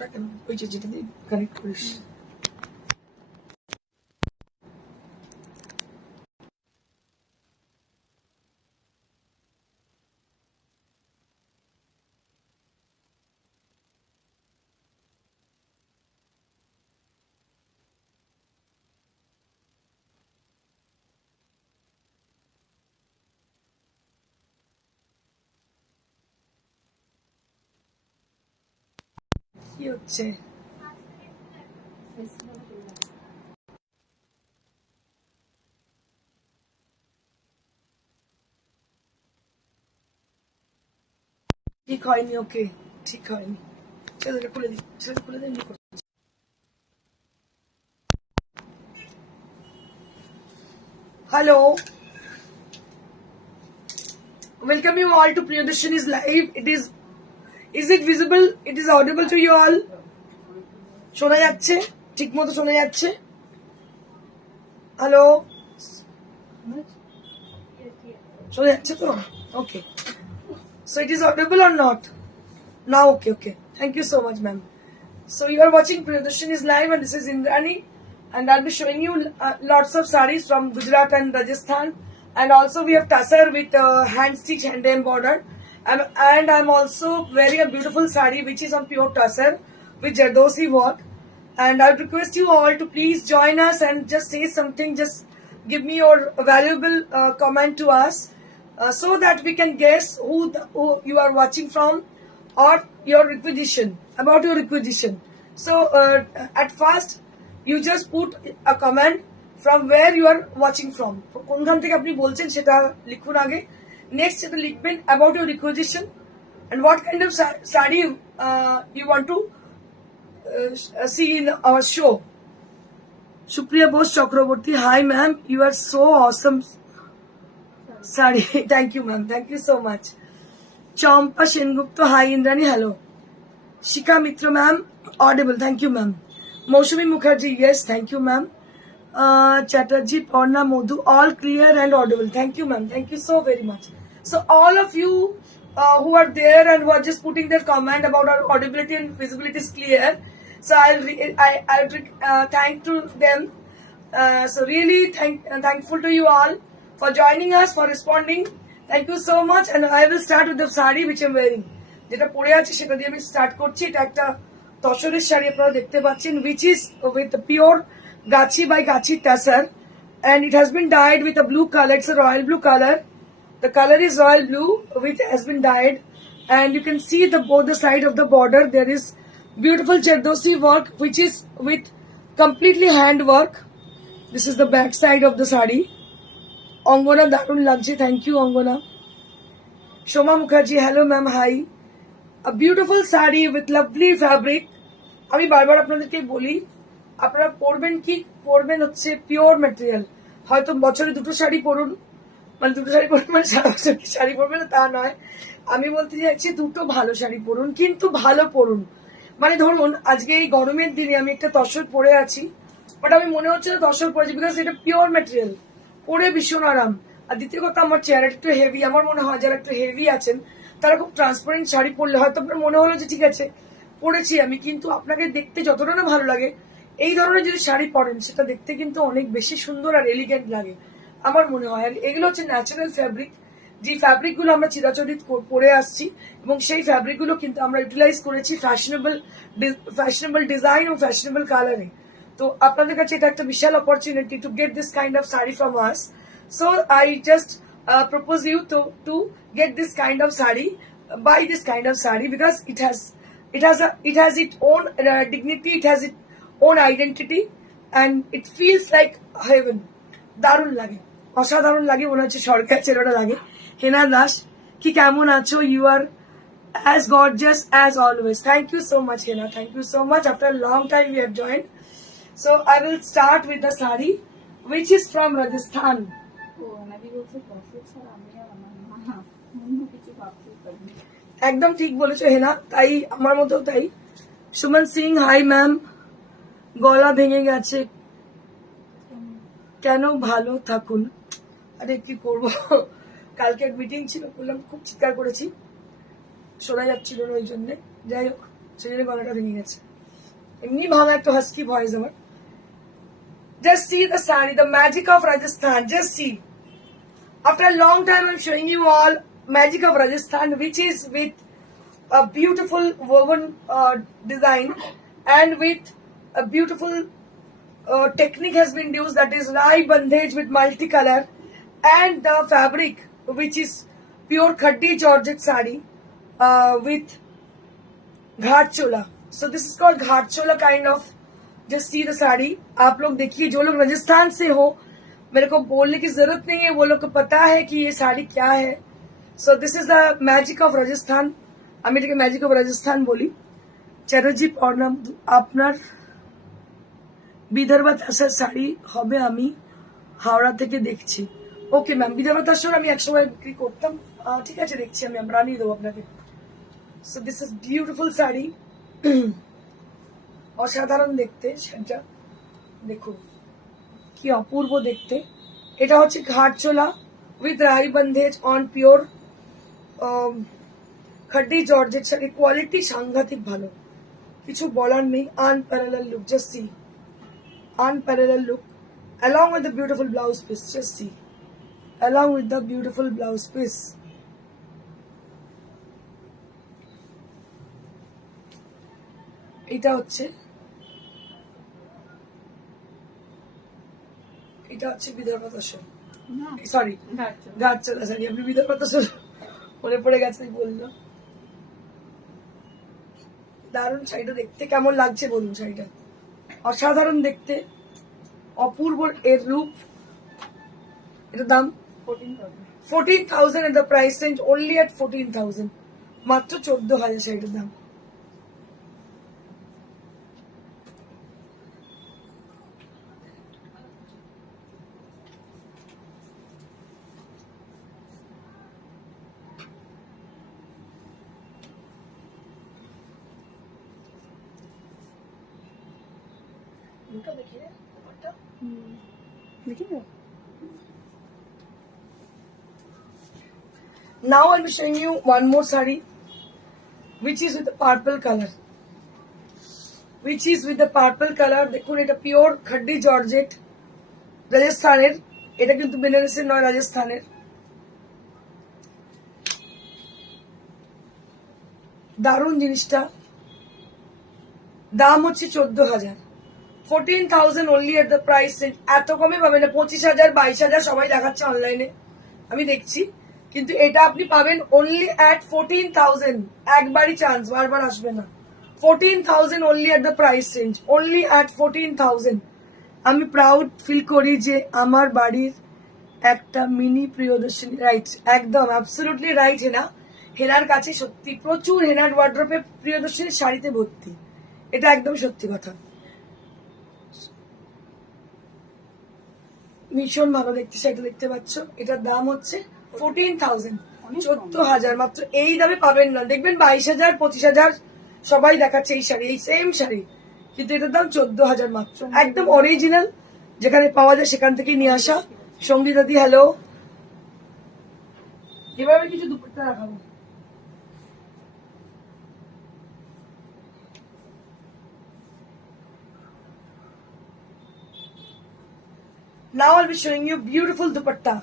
ওটা কেন ওই যে যেটা দিয়ে কানেক্ট করিস কি হচ্ছে ঠিক হয়নি ওকে ঠিক হয়নি ছেলেটা খুলে দিই ছেলেটা খুলে দিই hello welcome you all to Priyadarshini is live. Is it visible? It is audible to you all. শোনা যাচ্ছে ঠিক মতো শোনা যাচ্ছে হ্যালো শোনা যাচ্ছে তো ওকে so it is audible or not now okay thank you so much ma'am so you are watching Priyadarshini is live and this is Indrani and I'll be showing you lots of sarees from Gujarat and Rajasthan and also we have tassar with hand stitch hand embroider and I'm also wearing a beautiful saree which is on pure tassar with Jardosi work and I would request you all to please join us and just say something just give me your valuable comment to us so that we can guess who you are watching from or your requisition about your requisition so at first you just put a comment from where you are watching from কোনখান থেকে আপনি বলছেন সেটা লিখুন আগে next সেটা লিখবেন about your requisition and what kind of saree you want to see in our show Supriya Bose Chakraborty hi ma'am you are so awesome sorry thank you ma'am thank you so much Champa Shengupta hi Indrani hello Shika Mitra ma'am audible thank you ma'am Moshami Mukherjee yes thank you ma'am Chatterjee Porna Modhu all clear and audible thank you ma'am thank you so very much so all of you who are there and who are just putting their comment about our audibility and visibility is clear so I'll thank to them so really thankful to you all for joining us for responding thank you so much and I will start with the saree which I'm wearing যেটা পরে আছে সেটা দিয়ে আমি স্টার্ট করছি এটা একটা তসরের শাড়ি আপনারা দেখতে পাচ্ছেন which is with pure Gachi by Gachi tassar and it has been dyed with a blue color it's a royal blue color the color is royal blue which has been dyed and you can see both the side of the border there is beautiful Jardosi work which is with completely hand work this is the back side of the sari Angona darun lagche thank you Angona Shoma Mukherjee hello ma'am hi a beautiful sari with lovely fabric আমি বারবার আপনাদেরকে বলি আপনারা পরবেন কি পরবেন হচ্ছে pure material হয়তো বছরে দুটো শাড়ি পরুন মানে দুটো শাড়ি পরুন মানে সারা বছর শাড়ি পরবেন তা নয় আমি বলতে চাইছি দুটো ভালো শাড়ি পরুন কিন্তু ভালো পরুন মানে ধরুন আজকে এই গরমের দিনে আমি একটা তসর পরে আছি বাট আমি মনে হচ্ছে না তসর পরেছি বিকজ এটা পিওর ম্যাটেরিয়াল পরে ভীষণ আরাম আর দ্বিতীয় কথা আমার চেহারাটা একটু হেভি আমার মনে হয় যারা একটু হেভি আছেন তারা খুব ট্রান্সপারেন্ট শাড়ি পরলে হয়তো আপনার মনে হলো যে ঠিক আছে পরেছি আমি কিন্তু আপনাকে দেখতে যতটা না ভালো লাগে এই ধরনের যদি শাড়ি পরেন সেটা দেখতে কিন্তু অনেক বেশি সুন্দর আর এলিগেন্ট লাগে আমার মনে হয় আর এগুলো হচ্ছে ন্যাচারাল ফ্যাব্রিক যে ফ্যাব্রিক গুলো আমরা চিরাচরিত পরে আসছি এবং সেই ফ্যাব্রিক গুলো কিন্তু আমরা ইউটিলাইজ করেছি ফ্যাশনেবল ডিজাইন ও ফ্যাশনেবল কালারে তো আপনাদের কাছে এটা একটা বিশাল opportunity to get this kind of sari from us so I just propose you to get this kind of sari buy this kind of sari because it has its own dignity it has its own identity and it feels like heaven দারুণ লাগে অসাধারণ লাগে মনে হচ্ছে সরকার চেরোটা লাগে হেনা দাস কি কেমন আছো you are as gorgeous as always thank you so much Hena thank you so much after a long time we have joined so I will start with the sari which is from Rajasthan একদম ঠিক বলেছো হেনা তাই আমার মতো তাই সুমন Singh hi ma'am গলা ভেঙে গেছে কেন ভালো থাকুন আরে কি করবো কালকে মিটিং ছিল বললাম খুব চিৎকার করেছি শোনা যাচ্ছিল না ওই জন্যে যাই হোক সেই জন্য গলাটা ভেঙে গেছে এমনি ভাঙা একটা হাস্কি ভয়েস আমার। Just see the sari, the magic of Rajasthan. Just see. After a long time, I'm showing you all magic of Rajasthan, which is with a beautiful woven design and with a beautiful technique has been used, that is rai bandhage with multicolor, and the fabric which is pure khaddi georgette sari with Ghat Chola. So this is called Ghat Chola kind of. Just see the sari. आप लोग देखिए, जो लोग राजस्थान से हो, मेरे को बोलने की जरूरत नहीं है, वो लोग को पता है कि ये साड़ी क्या है. So this is the magic of Rajasthan. আমি এটাকে ম্যাজিক অফ রাজস্থান বলি. চ্যাটার্জি প্রণাম. আপনার বিদর্ভ তাসার শাড়ি হবে আমি হাওড়া থেকে দেখছি. ওকে ম্যাম, বিদর্ভ তাসার আমি একসময় বিক্রি করতাম. ঠিক আছে, দেখছি আমি বানিয়ে দেবো আপনাকে. So this is beautiful sari, অসাধারণ দেখতে. সেটা দেখুন কি অপূর্ব দেখতে. এটা হচ্ছে Gharchola with rai bandhej on pure khaddi georgette sari. Quality সাংঘাতিক ভালো, কিছু বলার নেই. Unparalleled look, just see. Unparalleled look along with the beautiful blouse piece. Just see, along with the beautiful blouse piece. এটা হচ্ছে বিদর্ভ তসর, সরি ঘাট চোলা শাড়ি. আপনি বিদর্ভ তসর মনে পড়ে গেছে বললো. দারুণ শাড়িটা দেখতে. কেমন লাগছে বলুন? শাড়িটা অসাধারণ দেখতে, অপূর্ব এর রূপ. এটার দাম 14,000 এর দ্য প্রাইস রেঞ্জ অনলি এট 14,000, মাত্র 14,000 শাড়িটার দাম. Now I'll be showing you one more sari, which is with the purple color. দেখুন, এটা পিওর খাড্ডি জর্জেট, রাজস্থানের. এটা কিন্তু বেনারসের নয়, রাজস্থানের. দারুণ জিনিসটা. দাম হচ্ছে 14,000. 14,000 only at the price range. এত কমে পাবেন না. 25,000, 22,000 সবাই দেখাচ্ছে অনলাইনে, আমি দেখছি. কিন্তু এটা আপনি পাবেন only at 14,000. একবারই চান্স, বারবার আসবে না. 14,000 only at the price range. only at 14,000. আমি প্রাউড ফিল করি যে আমার বাড়ির একটা মিনি প্রিয়দর্শিনী. রাইট, একদম অ্যাবসলিউটলি রাইট. হেনার কাছে সত্যি প্রচুর হেনার ওয়ার্ড্রপে প্রিয়দর্শিনীর শাড়িতে ভর্তি. এটা একদম সত্যি কথা. ভীষণ ভালো দেখতে শাড়িটা, দেখতে পাচ্ছ. এটার দাম হচ্ছে 14,000, 14,000 মাত্র. এই দামে পাবেন না. দেখবেন 22,000, 25,000 সবাই দেখাচ্ছে এই শাড়ি, এই সেম শাড়ি, কিন্তু এটার দাম 14,000 মাত্র. একদম অরিজিনাল, যেখানে পাওয়া যায় সেখান থেকেই নিয়ে আসা. সঙ্গীতা দি হ্যালো. এভাবে কিছু দুপাট্টা রাখাবো. Now I'll be showing you beautiful dupatta.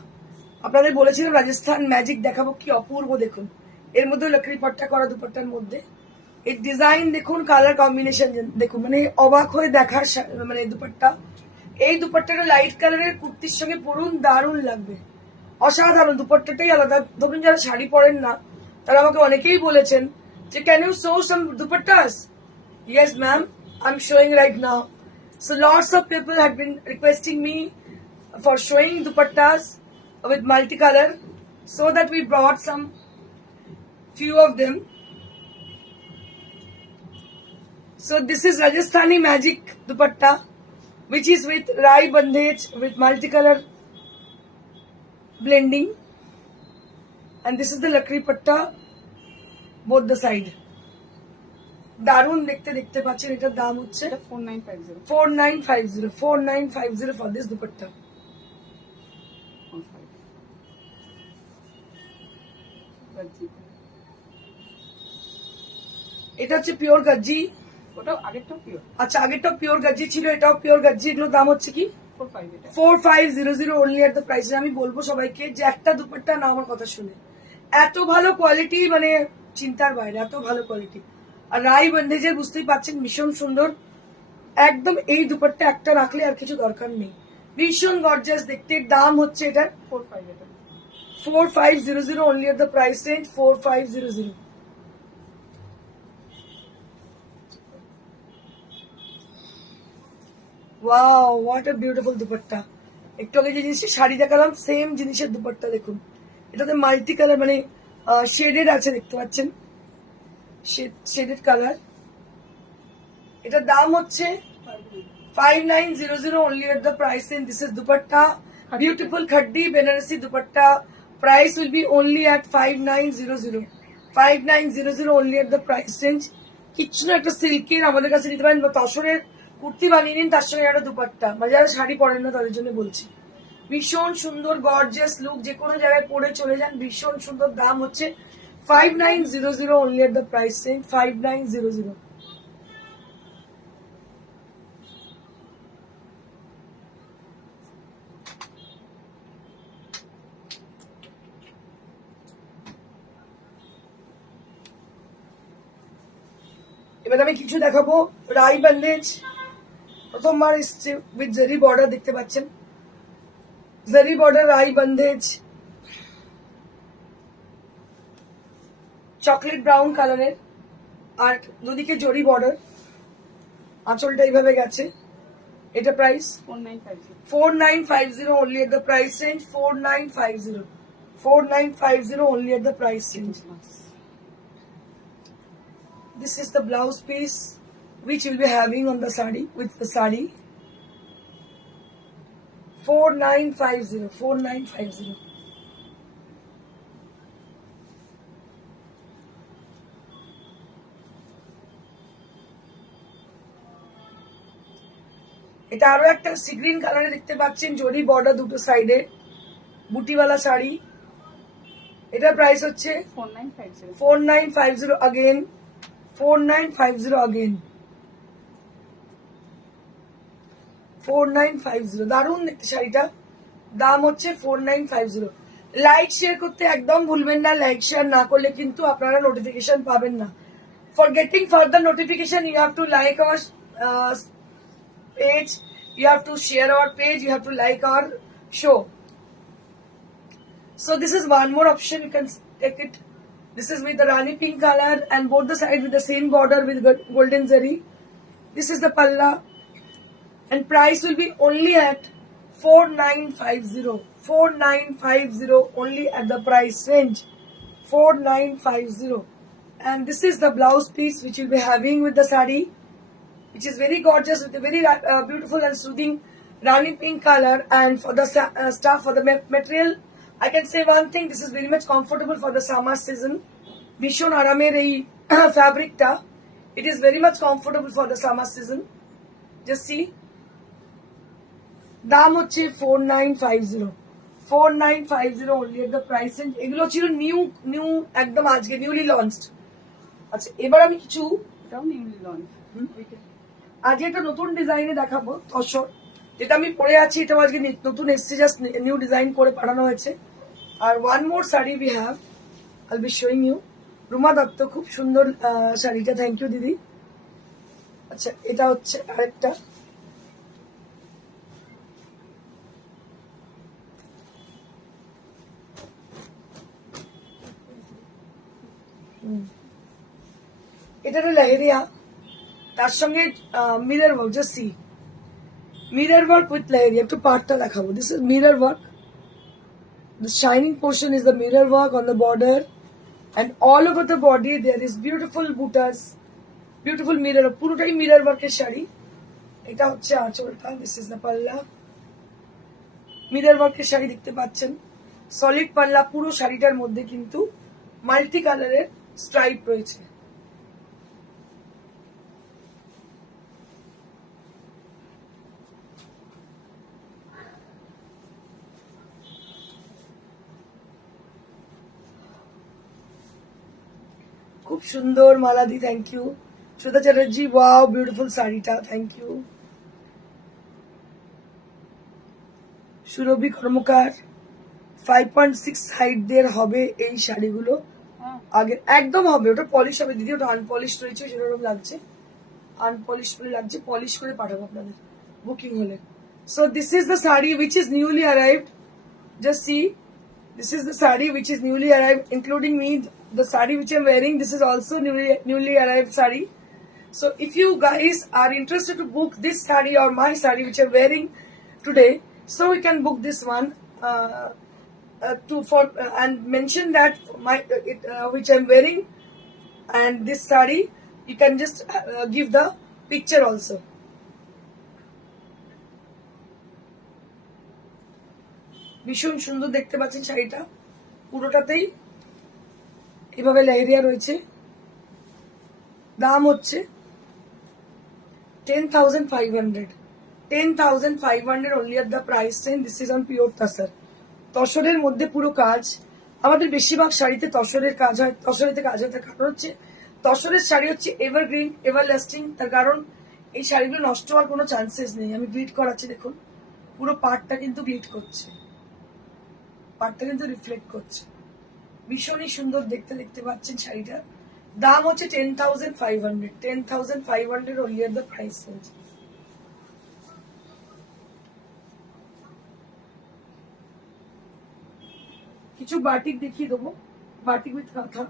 আপনাদের বলেছিলাম রাজস্থান ম্যাজিক দেখাবো, কি অপূর্ব দেখুন. এর মধ্যে লকড়ি পাট্টা করা দুপাট্টার মধ্যে এর ডিজাইন দেখুন, কালার কম্বিনেশন দেখুন, মানে অবাক হয়ে দেখার মানে দুপাট্টা. এই দুপাট্টাটা লাইট কালারের কুর্তির সঙ্গে পরুন, দারুণ লাগবে, অসাধারণ. দুপাট্টাটাই আলাদা. ধরুন যারা শাড়ি পরেন না, তারা আমাকে অনেকেই বলেছেন যে can you show some dupattas. Yes ma'am, I am showing right now. So lots of people had been requesting me for showing dupattas with multicolor, so that we brought some few of them. So this is Rajasthani magic dupatta, which is with rai bandhage with multicolor blending, and this is the lakri patta, both the side. দারুণ দেখতে, দেখতে পাচ্ছেন. এটার দাম হচ্ছে 4950 for this dupatta. এটা হচ্ছে পিওর গজ্জি ওটাও আগেরটা পিওর। আচ্ছা, আগেরটা পিওর গাজি ছিল, এটাও পিওর গাজি। এগুলোর দাম হচ্ছে কি? 45 এটা। 4500 অনলি এট দ্য প্রাইস। আমি বলবো সবাইকে যে একটা দুপাট্টা না আমার কথা শুনে, এত ভালো কোয়ালিটি, মানে চিন্তার বাইরে, এত ভালো কোয়ালিটি। আর রাই বন্ধেজের বুঝতেই পাচ্ছেন ভীষণ সুন্দর একদম। এই দুপাট্টা একটা রাখলে আর কিছু দরকার নেই, ভীষণ গর্জাস দেখতে। দাম হচ্ছে এটার 45 এটা। 4500 only at the price range 4500. Wow, what a beautiful dupatta. একটু আগে যে জিনিসটা শাড়ি দেখালাম সেম জিনিসের দুপাট্টা দেখুন। এটাতে মাল্টি কালার, মানে শেডেড আছে, দেখতে পাচ্ছেন শেডেড কালার। এটার দাম হচ্ছে 5900 only at the price range. This is dupatta, beautiful khaddi Banarasi dupatta. Price will be only at 5900. 5900 only at the price range. কিচ্ছু না, একটা সিল্কের আমাদের কাছে নিতে পারেন বা তসরের কুর্তি বানিয়ে নিন, তার সঙ্গে একটা দুপাট্টা, মানে যারা শাড়ি পরেন না তাদের জন্য বলছি। ভীষণ সুন্দর গর্জিয়াস লুক, যে কোনো জায়গায় পরে চলে যান, ভীষণ সুন্দর। দাম হচ্ছে 5900 only at the price range 5900. এবার আমি কিছু দেখাবো রাই ব্যান্ডেজ। প্রথমবার এসছে উইথ জারি বর্ডার, দেখতে পাচ্ছেন জারি বর্ডার রাই ব্যান্ডেজ, চকলেট ব্রাউন কালারের, আর দুদিকে জরি বর্ডার, আঁচলটা এইভাবে গেছে। এটা প্রাইস 4950। 4950 only at the price range 4950. 4950 only at the price range. This is the blouse piece which you'll be having on the sari, with the sari. 4950. 4950. এটা আরো একটা সি গ্রিন কালারে দেখতে পাচ্ছেন, জরি বর্ডার দুটো সাইডে, বুটিওয়ালা শাড়ি। এটার প্রাইস হচ্ছে 4950। 4950 again. 4950 again. 4950 দারুণ দেখতে শাড়িটা। দাম হচ্ছে 4950। লাইক শেয়ার করতে একদম ভুলবেন না, লাইক শেয়ার না করলে কিন্তু আপনারা নোটিফিকেশন পাবেন না। For getting further notification you have to like our page, you have to share our page, you have to like our show. So this is one more option, you can take it. This is with the Rani pink color and both the sides with the same border with golden zari. This is the palla and price will be only at 4950. 4950 only at the price range 4950. And this is the blouse piece which you'll be having with the sari, which is very gorgeous with a very beautiful and soothing Rani pink color. And for the stuff, for the material, I can say one thing, this is very much comfortable for the summer season. Bishon Aramer ei fabric ta, it is very much comfortable for the summer season. Just see. দাম হচ্ছে 4950. 4950 only at the price range. এগুলো ছিল নিউ একদম আজকে newly launched. আচ্ছা, এবার আমি কিছু এটাও নিউলি লঞ্চ। আজ একটা নতুন ডিজাইনে দেখাবো তসর, যেটা আমি পরে আছি, এটা আজকে নতুন এসছে, জাস্ট নিউ ডিজাইন করে পাঠানো হয়েছে। আর one more sari we have, I'll be showing you. Ruma Dutta, খুব সুন্দর শাড়িটা, থ্যাংক ইউ দিদি। আচ্ছা, এটা হচ্ছে আরেকটা, এটা একটা লেহেরিয়া, তার সঙ্গে mirror work, just see mirror work with leheriya. একটু পার্টটা দেখাবো। This is mirror work, the shining portion is the mirror work on the border, and all over the body there is beautiful butas, beautiful mirror, পুরোটাই মিরর ওয়ার্কের শাড়ি। এটা হচ্ছে আঁচলটা, this is the পাল্লা, মিরর ওয়ার্কের শাড়ি দেখতে পাচ্ছেন, সলিড পাল্লা। পুরো শাড়িটার মধ্যে কিন্তু মাল্টি কালারের স্ট্রাইপ রয়েছে। খুব সুন্দর Maladi, thank you. Shweta Chatterjee, wow, beautiful sarita, thank you. Surabhi Karmakar 5.6 height দের হবে এই শাড়িগুলো হ্যাঁ আগে একদম হবে, ওটা পলিশ হবে দিদি, ওটা আনপলিশ রয়েছে সেরকম লাগছে, আনপলিশ করে লাগছে, পলিশ করে পাঠাবো আপনাদের বুকিং হলে। So this is the sari which is newly arrived, just see, this is the sari which is newly arrived, including me, the sari which I'm wearing, this is also newly arrived sari. So if you guys are interested to book this sari or my sari which I'm wearing today, so you can book this one and mention that which I'm wearing, and this sari you can just give the picture also. ভীষণ সুন্দর দেখতে পাচ্ছেন শাড়িটা, পুরোটাতেই এভাবে লেহেরিয়া রয়েছে। দাম হচ্ছে 10,500, 10,500 only at the price range. This is on pure tussar, তসরের মধ্যে পুরো কাজ। আমাদের বেশিরভাগ শাড়িতে তসরের কাজ হয়, তসরেতে কাজ হয়, তার কারণ হচ্ছে তসরের শাড়ি হচ্ছে এভারগ্রিন, এভারলাস্টিং, তার কারণ এই শাড়িগুলো নষ্ট হওয়ার কোনো চান্সেস নেই। আমি গ্লিট করাচ্ছি, দেখুন পুরো পার্টটা কিন্তু গ্লিট করছে, পার্টটা কিন্তু রিফ্লেক্ট করছে, ভীষণই সুন্দর দেখতে, দেখতে পাচ্ছেন শাড়িটা। দাম হচ্ছে 10,500, 10,500 only at the price range. কিছু বাটিক দেখিয়ে দেবো, বাটিক উইথ কাঁথা।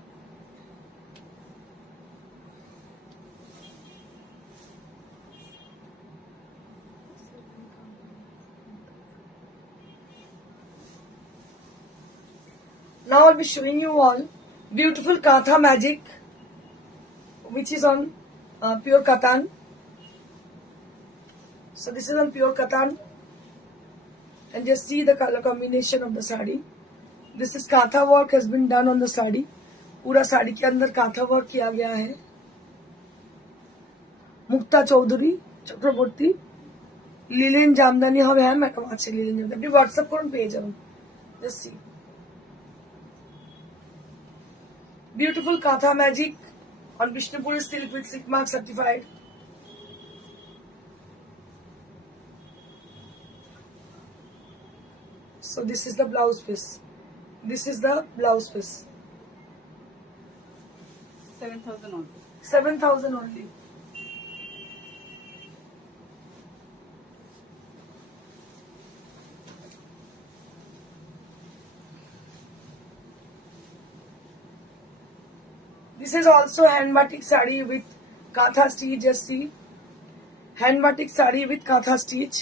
Now I'll be showing you all beautiful Katha magic, which is on pure Katan. So this is on pure Katan, and just see the color combination of the sari. This is Katha work has been done on the sari. पूरा साड़ी के अंदर कांथा वर्क किया गया है। मुक्ता चौधरी चक्रवर्ती লিলেন জামদানি হবে, হ্যাঁ ম্যাডাম আছে লিলেন জামদানি, আপনি হোয়াটসঅ্যাপ করুন পেয়ে যাবেন। Just see beautiful Katha magic on Vishnupuri silk with silk mark certified. So this is the blouse piece. This is the blouse piece. 7,000 only. 7,000 only. This is also hand batik sari with Katha stitch. Just see, hand batik sari with Katha stitch.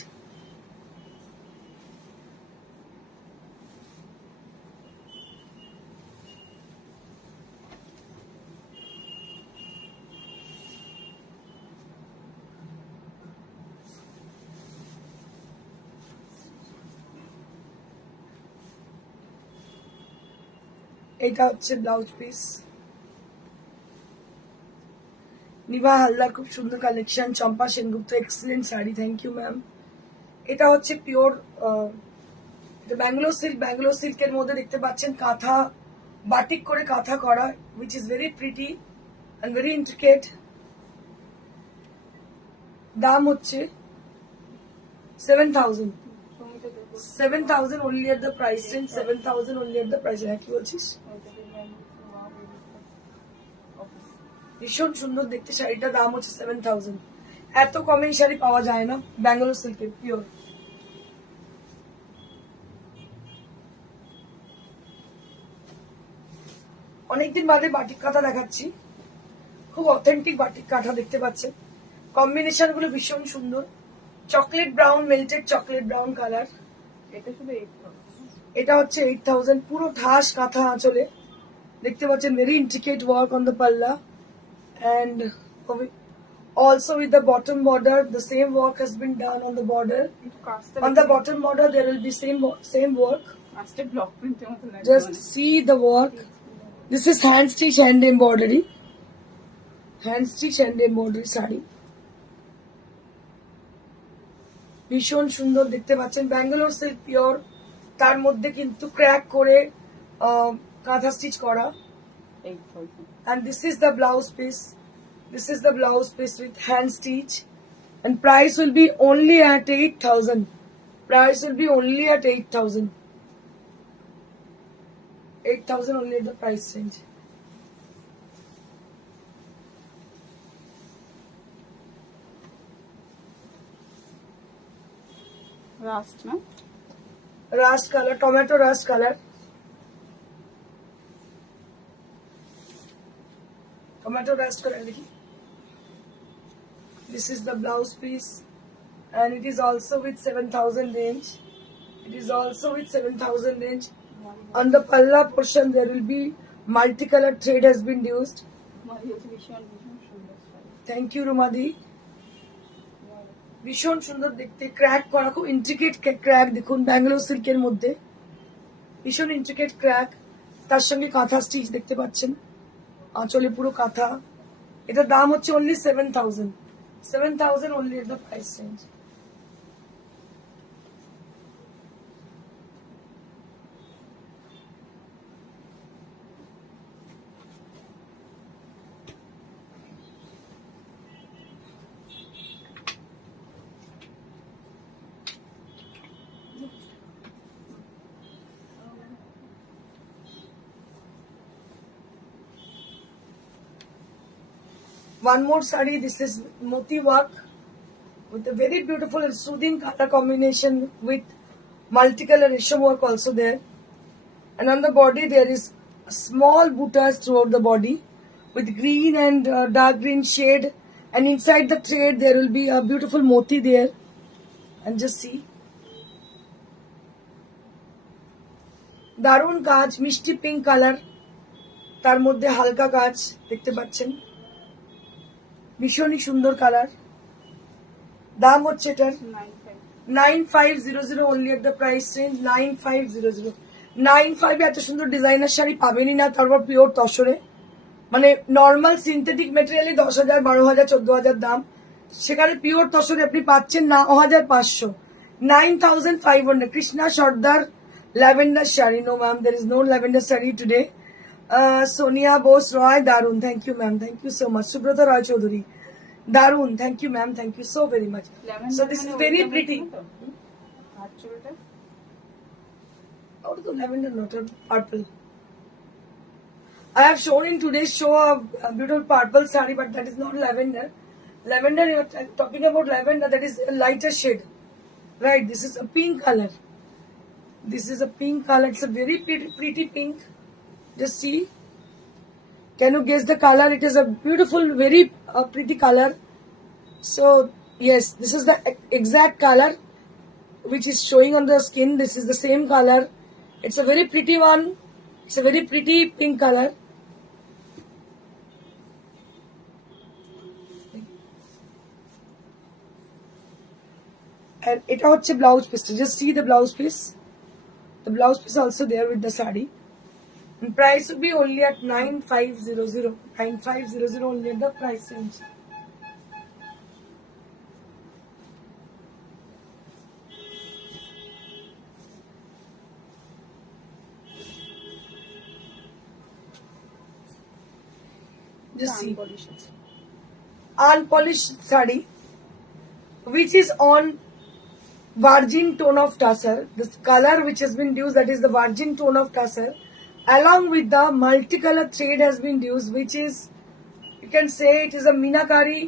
এটা হচ্ছে blouse piece. Nibha Haldar খুব সুন্দর collection, Champa Sengupta excellent sari, thank you ma'am. এটা হচ্ছে পিওর ব্যাঙ্গালোর সিল্ক, ব্যাঙ্গালোর সিল্কের মধ্যে দেখতে পাচ্ছেন কাঁথা বাটিক করে কাঁথা করা, which is very pretty and very intricate. দাম হচ্ছে 7,000, 7,000 only at the price range, 7,000 only at the price range। কি বলছিস? ভীষণ সুন্দর দেখতে শাড়িটা, দাম হচ্ছে 7,000। এত কমে এই শাড়ি পাওয়া যায় না, ব্যাঙ্গালোর সিল্কের পিওর। অনেকদিন বাদে বাটিক কাঁথা দেখাচ্ছি, খুব অথেন্টিক বাটিক কাঁথা দেখতে পাচ্ছেন। কম্বিনেশন গুলো ভীষণ সুন্দর, chocolate brown, melted chocolate brown colour. এটা শুধু 8,000। এটা হচ্ছে 8,000, পুরো ঠাস কাঁথা আঁচলে দেখতে পাচ্ছেন, very intricate work on the পাল্লা, and also with the bottom border the same work has been done on the border. On the bottom border there will be same work. Master block print এর মতো লাগছে। Just see the work. This is hand stitch hand embroidery, hand stitch hand embroidery sari, ভীষণ সুন্দর দেখতে পাচ্ছেন। Bangalore silk pure, তার মধ্যে কিন্তু ক্র্যাক করে কাঁথা স্টিচ করা। 8,000। And this is the blouse piece. This is the blouse piece with hand stitch, and price will be only at 8,000. Price will be only at 8,000. 8,000 only at the price range. Rust, no? Rust color, tomato rust color. Tomato rust color. This is the blouse piece, and it is also with 7,000 range. It is also with 7,000 range. On the palla portion, there will be multicolored thread has been used. Thank you, Rumadi. ভীষণ সুন্দর দেখতে, ক্র্যাক করা, খুব intricate crack. দেখুন ব্যাঙ্গালোর সিল্কের মধ্যে ভীষণ intricate crack, তার সঙ্গে কাঁথা স্টিচ দেখতে পাচ্ছেন, আঁচলে পুরো কাঁথা। এটার দাম হচ্ছে অনলি 7,000। 7,000 only at the price range. One more sari. This is moti work with a very beautiful and soothing color combination with multicolor resham work also there. And on the body there is small buttas throughout the body with green and dark green shade. And inside the thread there will be a beautiful moti there. And just see. দারুণ কাজ, মিষ্টি pink colour, তার মধ্যে হালকা কাজ দেখতে পাচ্ছেন, ভীষণই সুন্দর কালার। দাম হচ্ছে এটার 9500 only at the price range. 9500। 95 এত সুন্দর ডিজাইনার শাড়ি পাবেনই না, তারপর পিওর তসরে। মানে নর্মাল সিনথেটিক মেটেরিয়ালে 10,000, 12,000, 14,000 দাম, সেখানে পিওর তসরে আপনি পাচ্ছেন 9,500। 9,500। Krishna Sardar lavender sari. No ma'am, there is no lavender sari today. Sonia Bose Roy, Darun, thank you ma'am, thank you so much. Subrata Roy Chaudhary, Darun, thank you ma'am, thank you so very much. So this is very pretty. Out of the lavender, not a purple. I have shown in today's show a beautiful purple saree, but that is not lavender. Lavender, you are talking about lavender, that is a lighter shade. Right, this is a pink color. This is a pink color, it's a very pretty pink. Just see. Can you guess the color? It is a beautiful, very pretty color. So, yes, this is the exact color which is showing on the skin. This is the same color. It's a very pretty one. It's a very pretty pink color. And it hocche blouse piece. Just see the blouse piece. The blouse piece also there with the sari. And price will be only at 9500. 9500 only at the price range. Just see. Unpolished sari, which is on virgin tone of tussar. This color which has been used, that is the virgin tone of tussar, along with the multicolor thread has been used, which is, you can say it is a Meenakari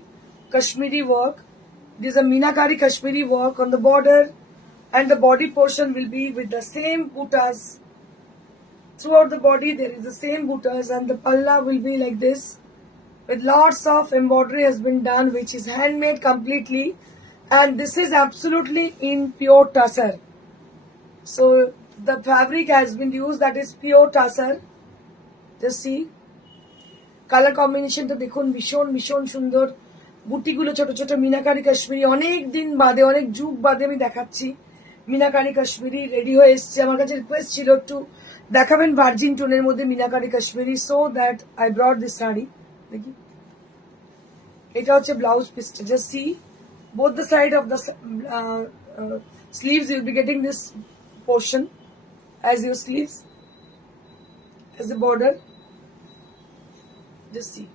Kashmiri work. It is a Meenakari Kashmiri work on the border, and the body portion will be with the same buttas. Throughout the body there is the same buttas, and the palla will be like this, with lots of embroidery has been done, which is handmade completely, and this is absolutely in pure tussar. So the fabric has been used, that is pure tussar. Just see. Colour কম্বিনেশনটা দেখুন, ভীষণ ভীষণ সুন্দর। বুটিগুলো ছোট ছোট মিনাকারি কাশ্মীরি, অনেক দিন বাদে, অনেক যুগ বাদে আমি দেখাচ্ছি মিনাকারি কাশ্মীরি রেডি হয়ে এসছে। আমার কাছে রিকোয়েস্ট ছিল একটু দেখাবেন ভার্জিন টোনের মধ্যে মিনাকারি Kashmiri, so that I brought this sari. দেখি, এটা হচ্ছে ব্লাউজ পিসটা। Just see both the side of the sleeves, you'll be getting this portion as your sleeves, as the border. Just see.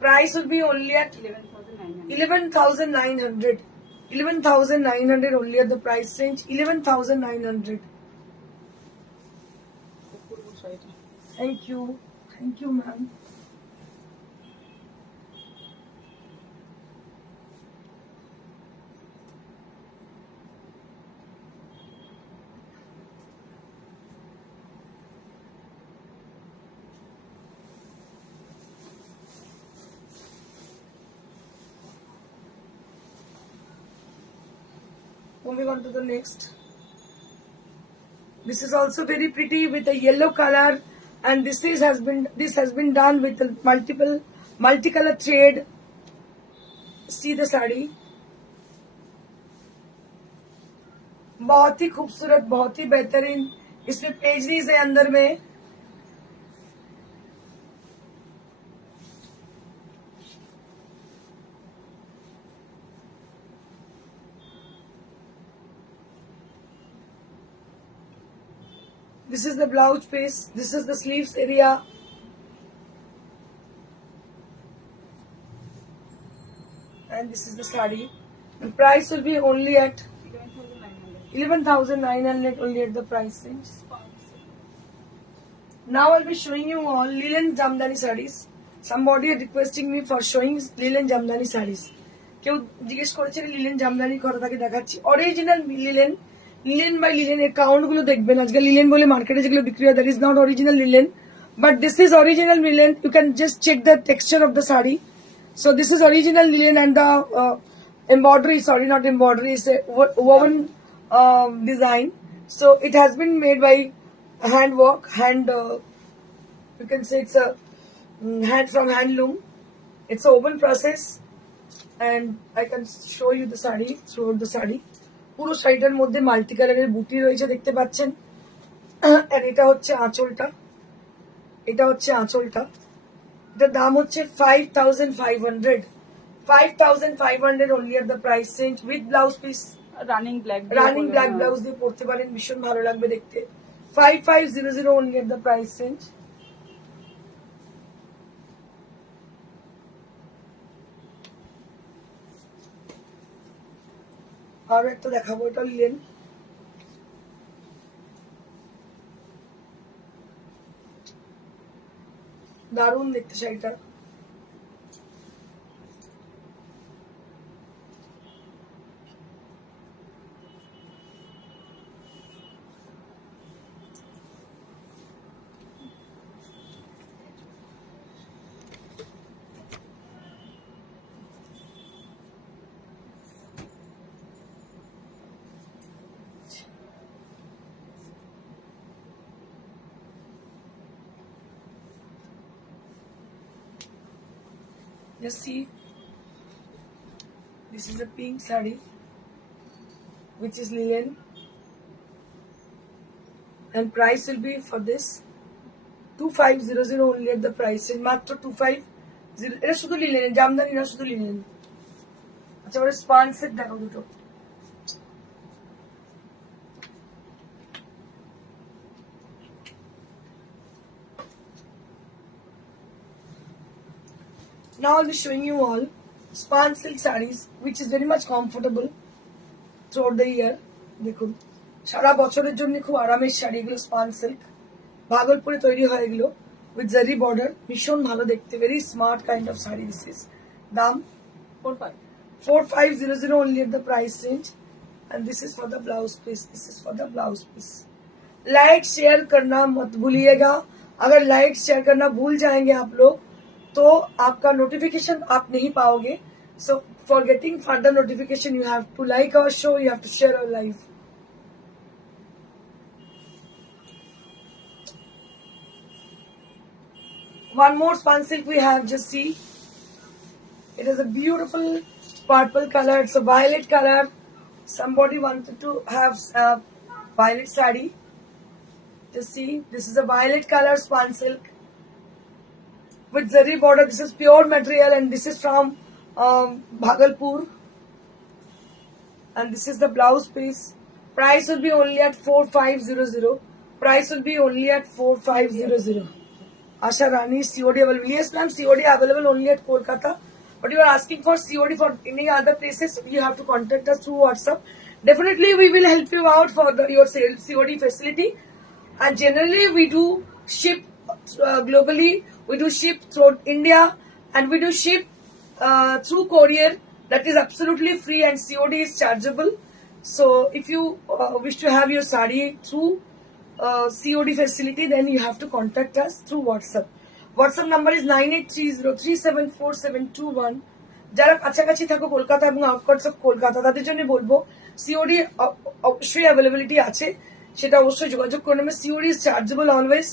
Price will be only at 11,900. 11,900. 11,900 only at the price range. 11,900. পূর্ব সাইডে Thank you. Thank you, ma'am. Moving on to the next. This is also very pretty with a yellow color, and this has been done with a multicolor thread. See the sari, बहुत ही खूबसूरत, बहुत ही बेहतरीन. इसमें पेजरीज है अंदर में. This is the blouse piece. This is the sleeves area. And this is the sari. The price will be only at 11,900. 11,900 only at the price range. Now I'll be showing you all Lilen Jamdani sarees. Somebody is requesting me for showing Lilen Jamdani sarees. কেউ জিজ্ঞেস করেছে লিলেন জামদানি করা তাকে দেখাচ্ছি. Original linen, linen by linen এর count গুলো দেখবেন. আজকে লিলেন বলে মার্কেটে যেগুলো বিক্রি হয় that is not original linen, but this is original linen. You can just check the texture of the sari. So this is original linen, and the embroidery, sorry, not embroidery, is a woven design. So it has been made by handwork, you can say it's a hand from handloom. It's a open process, and I can show you the sari, throughout the sari. পুরো শাড়িটার মধ্যে মাল্টি কালারের বুটি রয়েছে দেখতে পাচ্ছেন. আর এটা হচ্ছে আঁচলটা, এটা হচ্ছে আঁচলটা. The দাম হচ্ছে 5,500. 5,500 only at the price range with blouse piece. Running black Running black blouse দিয়ে পরতে পারেন, ভীষণ ভালো লাগবে দেখতে. 5,500 only at the price range. আর একটা দেখাবো, এটা লিলেন. দারুণ দেখতে শাড়িটা. Just see, this is a pink sari which is linen, and price will be for this 2,500 only at the price. In মাত্র 2,500. এটা শুধু লিনেন, জামদানি না, শুধু লিনেন. আচ্ছা, এবারে স্পান সেট দেখো দুটো. Now I'll be showing you all span silk sarees, which is very much comfortable throughout the year. দেখুন, সারা বছরের জন্য খুব আরামের শাড়ি এগুলো. স্পান সিল্ক, ভাগলপুরে তৈরি হয় এগুলো, উইথ জারি বর্ডার. ভীষণ ভালো দেখতে, very smart kind of sari. This is দাম 4,500 only at the price range, and this is for the blouse piece. This is for the blouse piece. Like share करना मत भूलिएगा. अगर लाइक शेयर करना भूल जाएंगे आप लोग तो आपका नोटिफिकेशन आप नहीं पाओगे. So for getting further notification you have to like our show, you have to share our live. One more span silk we have, just see. It is a beautiful purple color. It's a violet color. Somebody wanted to have a violet sari. Just see, this is a violet color span silk with zari border. This is pure material, and this is from Bhagalpur. And this is the blouse piece. Price will be only at 4,500. Price will be only at 4,500. Asha Rani, COD available. Yes, ma'am, COD available only at Kolkata. But you are asking for COD for any other places, you have to contact us through WhatsApp. Definitely, we will help you out for your COD facility. And generally, we do ship globally. We do ship through India, and we do ship through courier. That is absolutely free, and COD is chargeable. So, if you wish to have your sari through COD facility, then you have to contact us through WhatsApp. WhatsApp number is 9830374721. যারা কাছাকাছি থাকো কলকাতা এবং outskirts of Kolkata তাদের জন্য বলবো সিওডি অবশ্যই অ্যাভেলেবিলিটি আছে, সেটা অবশ্যই যোগাযোগ করে নেবে। COD is chargeable always.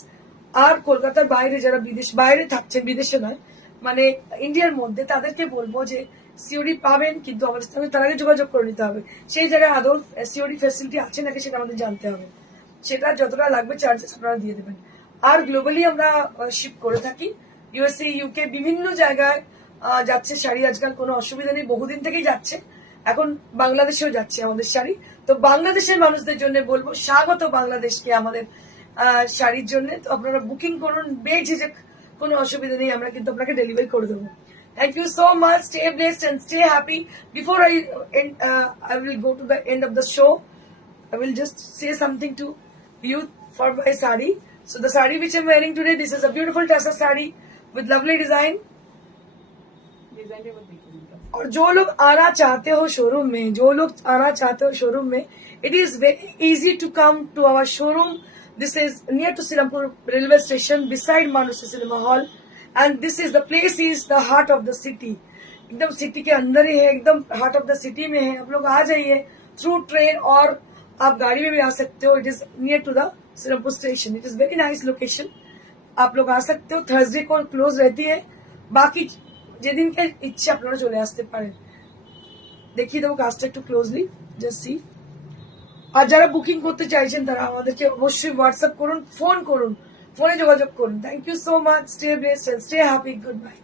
আর কলকাতার বাইরে যারা বাইরে থাকছেন, বিদেশে নয় মানে ইন্ডিয়ার মধ্যে, তাদেরকে বলবো যে সিওডি পাবেন, কিন্তু আমাদের সঙ্গে তার আগে যোগাযোগ করে নিতে হবে। সেই জায়গায় আদৌ সিওডি ফ্যাসিলিটি আছে নাকি সেটা আমাদের জানতে হবে। সেটা যতটা লাগবে চার্জেস আপনারা দিয়ে দেবেন। আর গ্লোবালি আমরা শিপ করে থাকি, ইউএসএ, ইউকে, বিভিন্ন জায়গায় যাচ্ছে শাড়ি। আজকাল কোনো অসুবিধা নেই, বহুদিন থেকেই যাচ্ছে, এখন বাংলাদেশেও যাচ্ছে আমাদের শাড়ি। তো বাংলাদেশের মানুষদের জন্য বলবো স্বাগত বাংলাদেশকে আমাদের শাড়ির জন্য। তো আপনারা বুকিং করুন বেঝিঝক, কোনো অসুবিধা নেই, আমরা কিন্তু আপনাকে ডেলিভারি করে দেবো। Thank you so much. Stay blessed and stay happy. Before I will go to the end of the show, I will just say something to you for my sari. So the sari which I'm wearing today, this is a beautiful tassel sari with lovely design. Design भी बहुत देखिए इनका। और जो लोग आना चाहते हो शोरूम में, it is very easy to come to our showroom. This is near to Sirampur railway station, beside Manushi Cinema Hall, and this is the place is the heart of the city. एकदम सिटी के अंदर ही है, एकदम heart of the city में है। आप लोग आ जाइए थ्रू ट्रेन, और आप गाड़ी में भी आ सकते हो। It is near to the Serampore station. It is very nice location, आप लोग आ सकते हो। थर्सडे को क्लोज रहती है, बाकी যেদিনকে ইচ্ছে আপনারা চলে আসতে পারেন। দেখিয়ে দেবো কাজটা একটু ক্লোজলি, জাস্ট সি। আর যারা বুকিং করতে চাইছেন তারা আমাদেরকে অবশ্যই হোয়াটসঅ্যাপ করুন, ফোন করুন, ফোনে যোগাযোগ করুন। Thank you so much. Stay blessed and stay happy. Good bye.